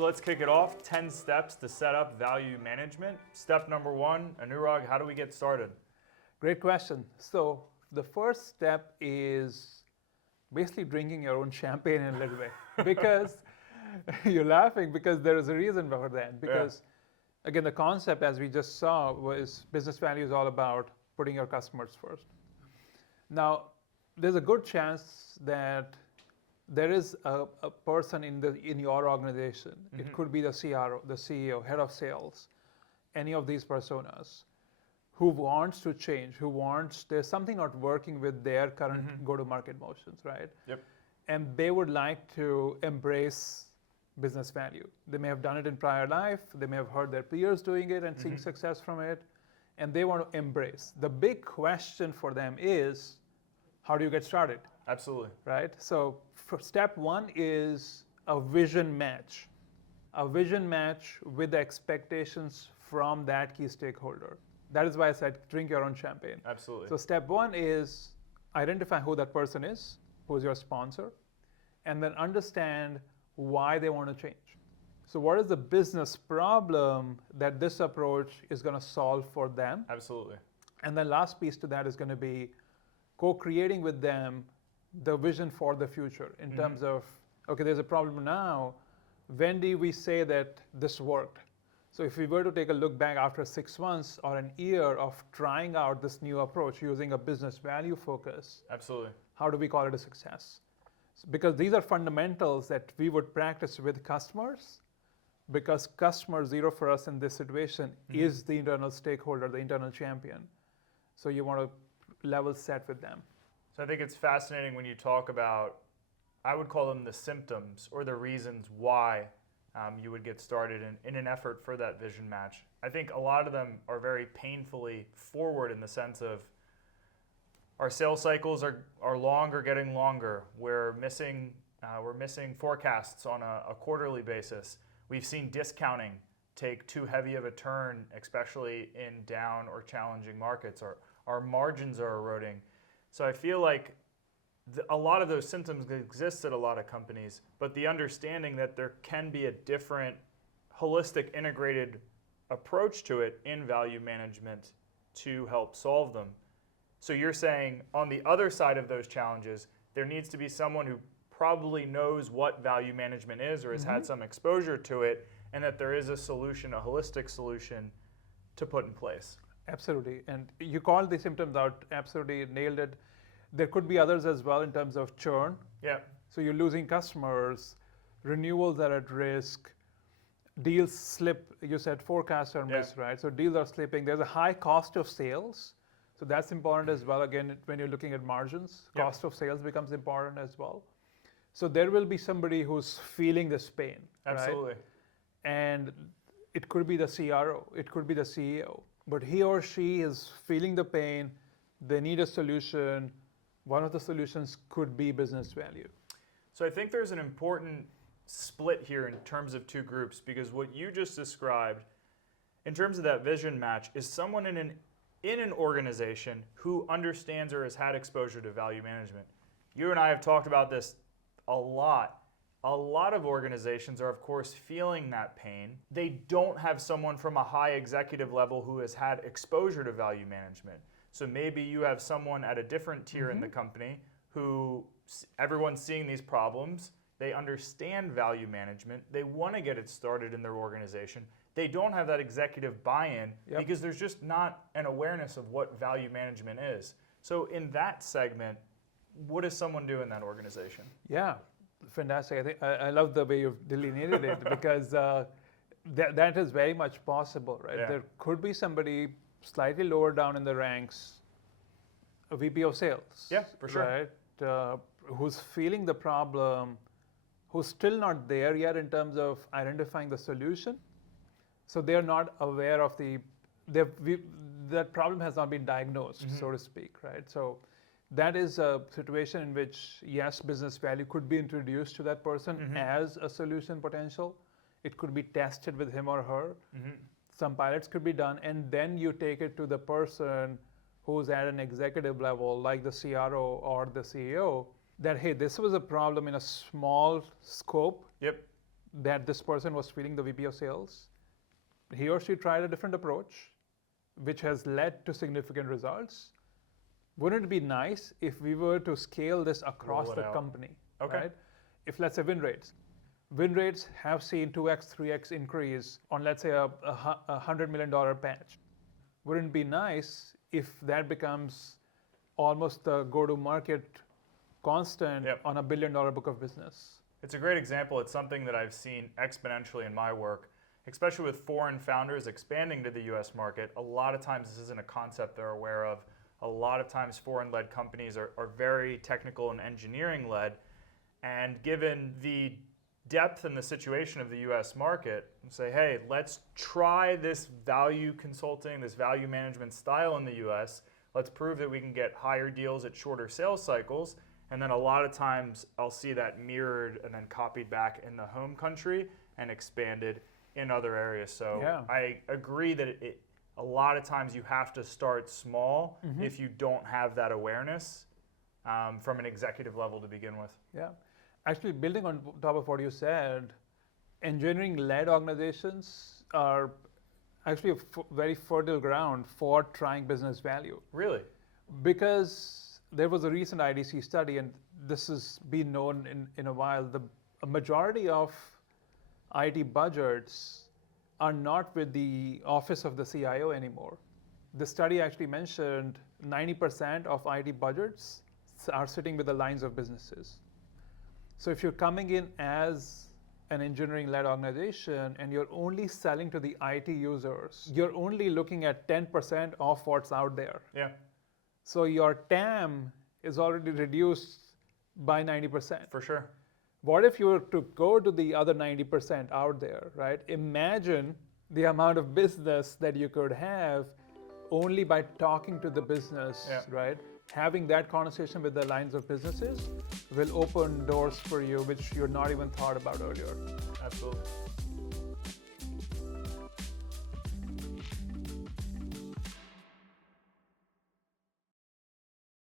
So let's kick it off. 10 steps to set up value management. Step number 1, Anurag, how do we get started? Great question. So the first step is basically drinking your own champagne in a little way. Because you're laughing because there is a reason for that. Because again, the concept, as we just saw, was business value is all about putting your customers first. Now, there's a good chance that there is a person in your organization. Mm-hmm. It could be the CRO, the CEO, head of sales, any of these personas, who wants to change, there's something not working with their current go-to-market motions, right? Yep. And they would like to embrace business value. They may have done it in prior life, they may have heard their peers doing it and seeing success from it, and they want to embrace. The big question for them is, how do you get started? Absolutely. Right? So for step 1 is a vision match. A vision match with the expectations from that key stakeholder. That is why I said drink your own champagne. Absolutely. So step 1 is identify who that person is, who's your sponsor, and then understand why they want to change. So what is the business problem that this approach is going to solve for them? Absolutely. And the last piece to that is going to be co-creating with them the vision for the future in terms of, okay, there's a problem now. When do we say that this worked? So if we were to take a look back after 6 months or an year of trying out this new approach using a business value focus, absolutely, how do we call it a success? Because these are fundamentals that we would practice with customers, because customer zero for us in this situation is the internal stakeholder, the internal champion. So you want to level set with them. So I think it's fascinating when you talk about, I would call them the symptoms or the reasons why you would get started in an effort for that vision match. I think a lot of them are very painfully forward in the sense of our sales cycles are long or getting longer. We're missing forecasts on a quarterly basis. We've seen discounting take too heavy of a turn, especially in down or challenging markets. Our margins are eroding. So I feel like a lot of those symptoms exist at a lot of companies, but the understanding that there can be a different, holistic, integrated approach to it in value management to help solve them. So you're saying on the other side of those challenges, there needs to be someone who probably knows what value management is or has had some exposure to it, and that there is a solution, a holistic solution to put in place. Absolutely. And you called the symptoms out, absolutely nailed it. There could be others as well in terms of churn. Yeah. So you're losing customers, renewals are at risk, deals slip, you said forecasts are missed, right? So deals are slipping. There's a high cost of sales. So that's important as well. Again, when you're looking at margins, cost of sales becomes important as well. So there will be somebody who's feeling this pain. Absolutely. Right? And it could be the CRO, it could be the CEO, but he or she is feeling the pain. They need a solution. One of the solutions could be business value. So I think there's an important split here in terms of two groups, because what you just described in terms of that vision match is someone in an organization who understands or has had exposure to value management. You and I have talked about this a lot. A lot of organizations are, of course, feeling that pain. They don't have someone from a high executive level who has had exposure to value management. So maybe you have someone at a different tier in the company who everyone's seeing these problems. They understand value management. They want to get it started in their organization. They don't have that executive buy-in because there's just not an awareness of what value management is. So in that segment, what does someone do in that organization? Yeah, fantastic. I think I love the way you've delineated it because that is very much possible, right? Yeah. There could be somebody slightly lower down in the ranks, a VP of sales. Yeah, for sure. Right? Who's feeling the problem, who's still not there yet in terms of identifying the solution. So they're not aware of that problem has not been diagnosed, so to speak, right? So that is a situation in which, yes, business value could be introduced to that person as a solution potential. It could be tested with him or her. Some pilots could be done, and then you take it to the person who's at an executive level, like the CRO or the CEO, that, hey, this was a problem in a small scope. Yep. that this person was feeling the VP of sales. He or she tried a different approach, which has led to significant results. Wouldn't it be nice if we were to scale this across Roll it the out. company? Okay. Right? If let's say win rates. Win rates have seen 2x, 3x increase on, let's say, a $100 million patch. Wouldn't it be nice if that becomes almost the go-to-market constant Yep. on a $1 billion book of business? It's a great example. It's something that I've seen exponentially in my work, especially with foreign founders expanding to the US market. A lot of times this isn't a concept they're aware of. A lot of times foreign-led companies are very technical and engineering-led. And given the depth and the situation of the US market, say, hey, let's try this value consulting, this value management style in the US. Let's prove that we can get higher deals at shorter sales cycles. And then a lot of times I'll see that mirrored and then copied back in the home country and expanded in other areas. So Yeah. I agree that a lot of times you have to start small if you don't have that awareness from an executive level to begin with. Yeah. Actually, building on top of what you said, engineering-led organizations are actually a very fertile ground for trying business value. Really? Because there was a recent IDC study, and this has been known in a while, a majority of IT budgets are not with the office of the CIO anymore. The study actually mentioned 90% of IT budgets are sitting with the lines of businesses. So if you're coming in as an engineering-led organization and you're only selling to the IT users, you're only looking at 10% of what's out there. Yeah. So your TAM is already reduced by 90%. For sure. What if you were to go to the other 90% out there, right? Imagine the amount of business that you could have only by talking to the business, Yeah. right? Having that conversation with the lines of businesses will open doors for you which you're not even thought about earlier. Absolutely.